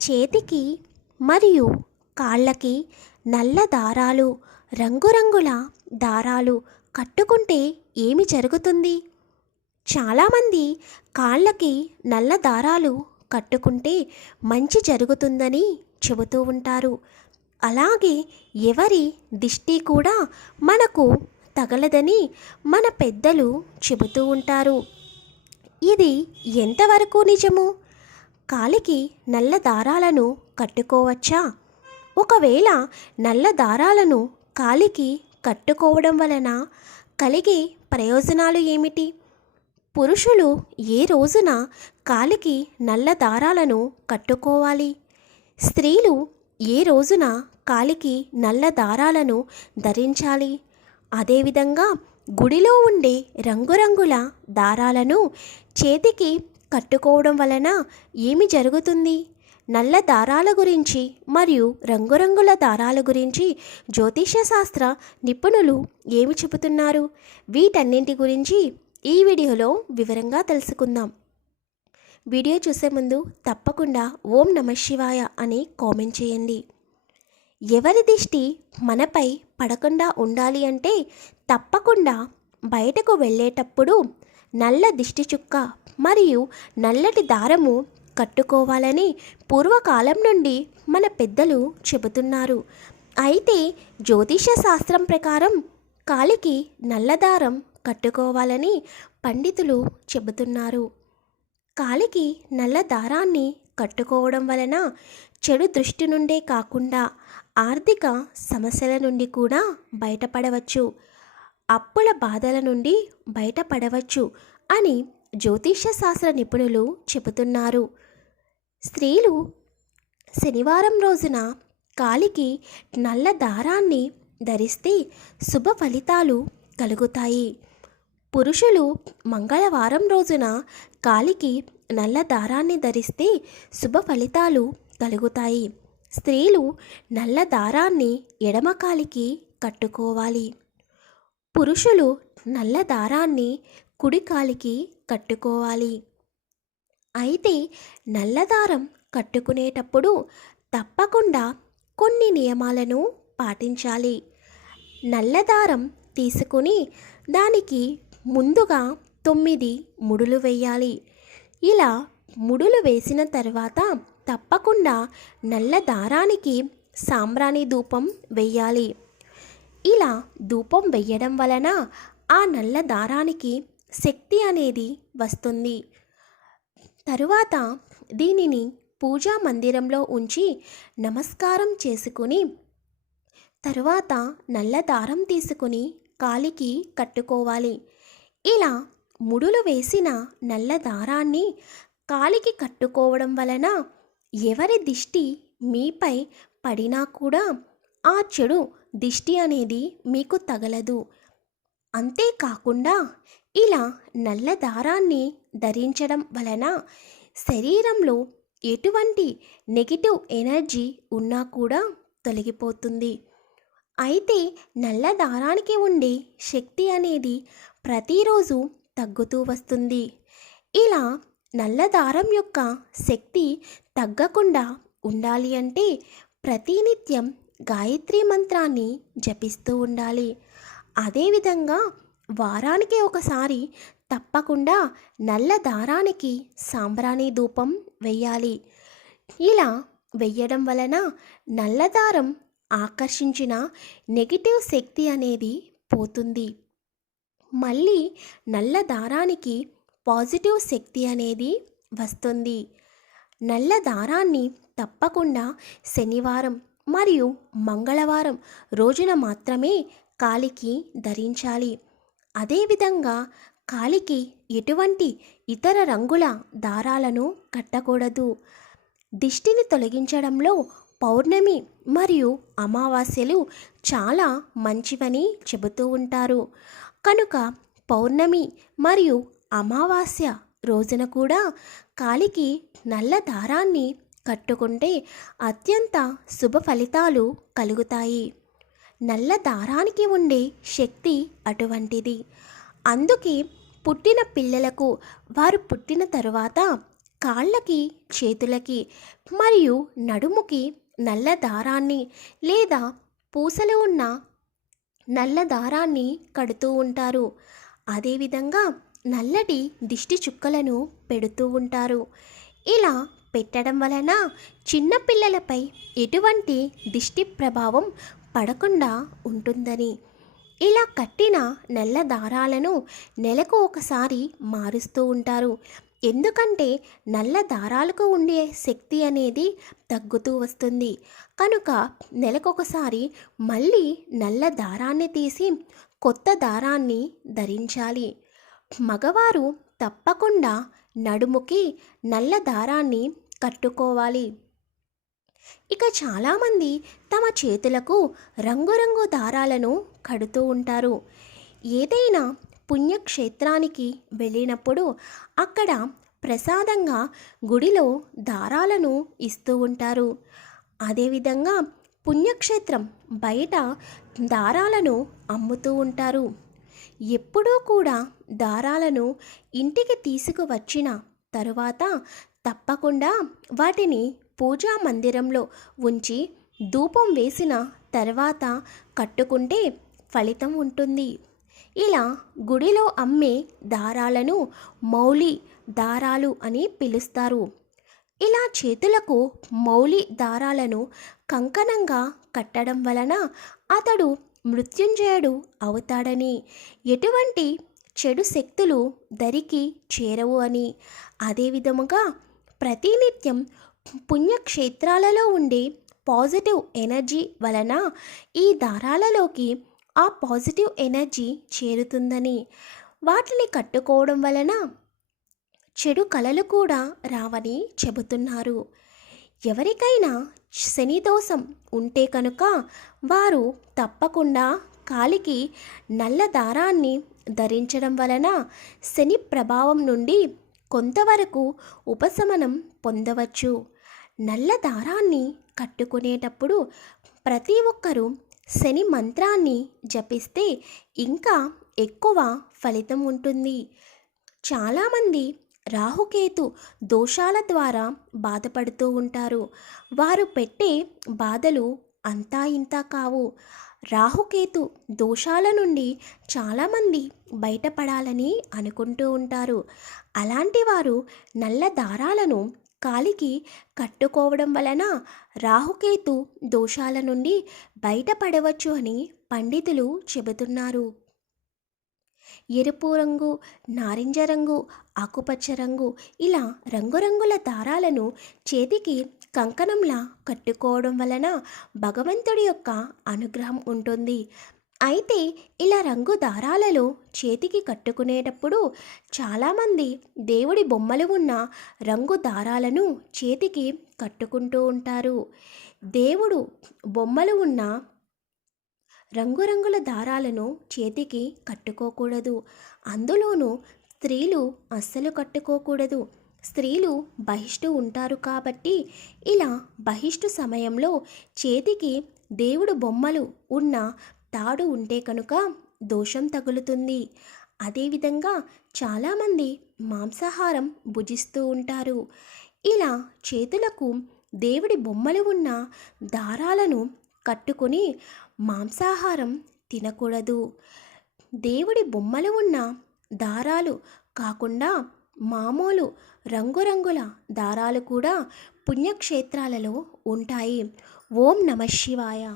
చేతికి మరియు కాళ్ళకి నల్ల దారాలు రంగురంగుల దారాలు కట్టుకుంటే ఏమి జరుగుతుంది? చాలామంది కాళ్ళకి నల్ల దారాలు కట్టుకుంటే మంచి జరుగుతుందని చెబుతూ ఉంటారు. అలాగే ఎవరి దిష్టి కూడా మనకు తగలదని మన పెద్దలు చెబుతూ ఉంటారు. ఇది ఎంతవరకు నిజము? కాలికి నల్ల దారాలను కట్టుకోవచ్చా? ఒకవేళ నల్ల దారాలను కాలికి కట్టుకోవడం వలన కలిగే ప్రయోజనాలు ఏమిటి? పురుషులు ఏ రోజున కాలికి నల్ల దారాలను కట్టుకోవాలి? స్త్రీలు ఏ రోజున కాలికి నల్ల దారాలను ధరించాలి? అదేవిధంగా గుడిలో ఉండే రంగురంగుల దారాలను చేతికి కట్టుకోవడం వలన ఏమి జరుగుతుంది? నల్ల దారాల గురించి మరియు రంగురంగుల దారాల గురించి జ్యోతిష శాస్త్ర నిపుణులు ఏమి చెబుతున్నారు? వీటన్నింటి గురించి ఈ వీడియోలో వివరంగా తెలుసుకుందాం. వీడియో చూసే ముందు తప్పకుండా ఓం నమ శివాయ అని కామెంట్ చేయండి. ఎవరి దిష్టి మనపై పడకుండా ఉండాలి అంటే తప్పకుండా బయటకు వెళ్ళేటప్పుడు నల్ల దిష్టి చుక్క మరియు నల్లటి దారము కట్టుకోవాలని పూర్వకాలం నుండి మన పెద్దలు చెబుతున్నారు. అయితే జ్యోతిష శాస్త్రం ప్రకారం కాలికి నల్లదారం కట్టుకోవాలని పండితులు చెబుతున్నారు. కాలికి నల్ల దారాన్ని కట్టుకోవడం వలన చెడు దృష్టి నుండే కాకుండా ఆర్థిక సమస్యల నుండి కూడా బయటపడవచ్చు. అప్పుల బాధల నుండి బయటపడవచ్చు అని జ్యోతిష శాస్త్ర నిపుణులు చెబుతున్నారు. స్త్రీలు శనివారం రోజున కాలికి నల్ల దారాన్ని ధరిస్తే శుభ ఫలితాలు కలుగుతాయి. పురుషులు మంగళవారం రోజున కాలికి నల్ల దారాన్ని ధరిస్తే శుభ ఫలితాలు కలుగుతాయి. స్త్రీలు నల్ల దారాన్ని ఎడమ కాలికి కట్టుకోవాలి. పురుషులు నల్ల దారాన్ని కుడికాలికి కట్టుకోవాలి. అయితే నల్లదారం కట్టుకునేటప్పుడు తప్పకుండా కొన్ని నియమాలను పాటించాలి. నల్లదారం తీసుకుని దానికి ముందుగా తొమ్మిది ముడులు వేయాలి. ఇలా ముడులు వేసిన తర్వాత తప్పకుండా నల్ల దారానికి సాంబ్రాణి ధూపం వెయ్యాలి ఇలా ధూపం వెయ్యడం వలన ఆ నల్ల దారానికి శక్తి అనేది వస్తుంది. తరువాత దీనిని పూజా మందిరంలో ఉంచి నమస్కారం చేసుకుని తరువాత నల్ల దారం తీసుకుని కాలికి కట్టుకోవాలి. ఇలా ముడులు వేసిన నల్ల దారాన్ని కాలికి కట్టుకోవడం వలన ఎవరి దిష్టి మీపై పడినా కూడా ఆ చెడు దిష్టి అనేది మీకు తగలదు. అంతేకాకుండా ఇలా నల్ల దారాన్ని ధరించడం వలన శరీరంలో ఎటువంటి నెగిటివ్ ఎనర్జీ ఉన్నా కూడా తొలగిపోతుంది. అయితే నల్ల దారానికి ఉండే శక్తి అనేది ప్రతిరోజు తగ్గుతూ వస్తుంది. ఇలా నల్ల దారం యొక్క శక్తి తగ్గకుండా ఉండాలి అంటే ప్రతినిత్యం గాయత్రి మంత్రాన్ని జపిస్తూ ఉండాలి. అదేవిధంగా వారానికి ఒకసారి తప్పకుండా నల్ల దారానికి సాంబ్రాణి ధూపం వెయ్యాలి. ఇలా వెయ్యడం వలన నల్లదారం ఆకర్షించిన నెగిటివ్ శక్తి అనేది పోతుంది. మళ్ళీ నల్ల దారానికి పాజిటివ్ శక్తి అనేది వస్తుంది. నల్ల దారాన్ని తప్పకుండా శనివారం మరియు మంగళవారం రోజున మాత్రమే కాలికి ధరించాలి. అదేవిధంగా కాలికి ఎటువంటి ఇతర రంగుల దారాలను కట్టకూడదు. దిష్టిని తొలగించడంలో పౌర్ణమి మరియు అమావాస్యలు చాలా మంచివని చెబుతూ ఉంటారు. కనుక పౌర్ణమి మరియు అమావాస్య రోజున కూడా కాలికి నల్ల దారాన్ని కట్టుకుంటే అత్యంత శుభ ఫలితాలు కలుగుతాయి. నల్ల దారానికి ఉండే శక్తి అటువంటిది. అందుకే పుట్టిన పిల్లలకు వారు పుట్టిన తరువాత కాళ్ళకి చేతులకి మరియు నడుముకి నల్ల దారాన్ని లేదా పూసలు ఉన్న నల్ల దారాన్ని కడుతూ ఉంటారు. అదేవిధంగా నల్లటి దిష్టి చుక్కలను పెడుతూ ఉంటారు. ఇలా పెట్టడం వలన చిన్నపిల్లలపై ఎటువంటి దిష్టి ప్రభావం పడకుండా ఉంటుందని. ఇలా కట్టిన నల్ల దారాలను నెలకు ఒకసారి మారుస్తూ ఉంటారు. ఎందుకంటే నల్ల దారాలకు ఉండే శక్తి అనేది తగ్గుతూ వస్తుంది. కనుక నెలకొకసారి మళ్ళీ నల్ల దారాన్ని తీసి కొత్త దారాన్ని ధరించాలి. మగవారు తప్పకుండా నడుముకి నల్ల దారాన్ని కట్టుకోవాలి. ఇక చాలామంది తమ చేతులకు రంగురంగు దారాలను కడుతూ ఉంటారు. ఏదైనా పుణ్యక్షేత్రానికి వెళ్ళినప్పుడు అక్కడ ప్రసాదంగా గుడిలో దారాలను ఇస్తూ ఉంటారు. అదేవిధంగా పుణ్యక్షేత్రం బయట దారాలను అమ్ముతూ ఉంటారు. ఎప్పుడూ కూడా దారాలను ఇంటికి తీసుకువచ్చిన తరువాత తప్పకుండా వాటిని పూజా మందిరంలో ఉంచి ధూపం వేసిన తర్వాత కట్టుకుంటే ఫలితం ఉంటుంది. ఇలా గుడిలో అమ్మే దారాలను మౌలి దారాలు అని పిలుస్తారు. ఇలా చేతులకు మౌలి దారాలను కంకణంగా కట్టడం వలన అతడు మృత్యుంజయుడు అవుతాడని. ఎటువంటి చెడు శక్తులు దరికి చేరవు అని. అదేవిధముగా ప్రతినిత్యం పుణ్యక్షేత్రాలలో ఉండే పాజిటివ్ ఎనర్జీ వలన ఈ దారాలలోకి ఆ పాజిటివ్ ఎనర్జీ చేరుతుందని. వాటిని కట్టుకోవడం వలన చెడు కళలు కూడా రావని చెబుతున్నారు. ఎవరికైనా శనిదోషం ఉంటే కనుక వారు తప్పకుండా కాలికి నల్ల దారాన్ని ధరించడం వలన శని ప్రభావం నుండి కొంతవరకు ఉపశమనం పొందవచ్చు. నల్ల దారాన్ని కట్టుకునేటప్పుడు ప్రతి ఒక్కరూ శని మంత్రాన్ని జపిస్తే ఇంకా ఎక్కువ ఫలితం ఉంటుంది. చాలామంది రాహుకేతు దోషాల ద్వారా బాధపడుతూ ఉంటారు. వారు పెట్టే బాధలు అంతా ఇంత కావు. రాహుకేతు దోషాల నుండి చాలామంది బయటపడాలని అనుకుంటూ ఉంటారు. అలాంటి వారు నల్ల దారాలను కాలికి కట్టుకోవడం వలన రాహుకేతు దోషాల నుండి బయటపడవచ్చు అని పండితులు చెబుతున్నారు. ఎరుపు రంగు నారింజ రంగు ఆకుపచ్చ రంగు ఇలా రంగురంగుల దారాలను చేతికి కంకణంలా కట్టుకోవడం వలన భగవంతుడి యొక్క అనుగ్రహం ఉంటుంది. అయితే ఇలా రంగు దారాలలో చేతికి కట్టుకునేటప్పుడు చాలామంది దేవుడి బొమ్మలు ఉన్న రంగు దారాలను చేతికి కట్టుకుంటూ ఉంటారు. దేవుడు బొమ్మలు ఉన్న రంగురంగుల దారాలను చేతికి కట్టుకోకూడదు. అందులోనూ స్త్రీలు అస్సలు కట్టుకోకూడదు. స్త్రీలు బహిష్టు ఉంటారు కాబట్టి ఇలా బహిష్టు సమయంలో చేతికి దేవుడు బొమ్మలు ఉన్న తాడు ఉంటే కనుక దోషం తగులుతుంది. అదేవిధంగా చాలామంది మాంసాహారం భుజిస్తూ ఉంటారు. ఇలా చేతులకు దేవుడి బొమ్మలు ఉన్న దారాలను కట్టుకొని మాంసాహారం తినకూడదు. దేవుడి బొమ్మలు ఉన్న దారాలు కాకుండా మామూలు రంగురంగుల దారాలు కూడా పుణ్యక్షేత్రాలలో ఉంటాయి. ఓం నమ శివాయ.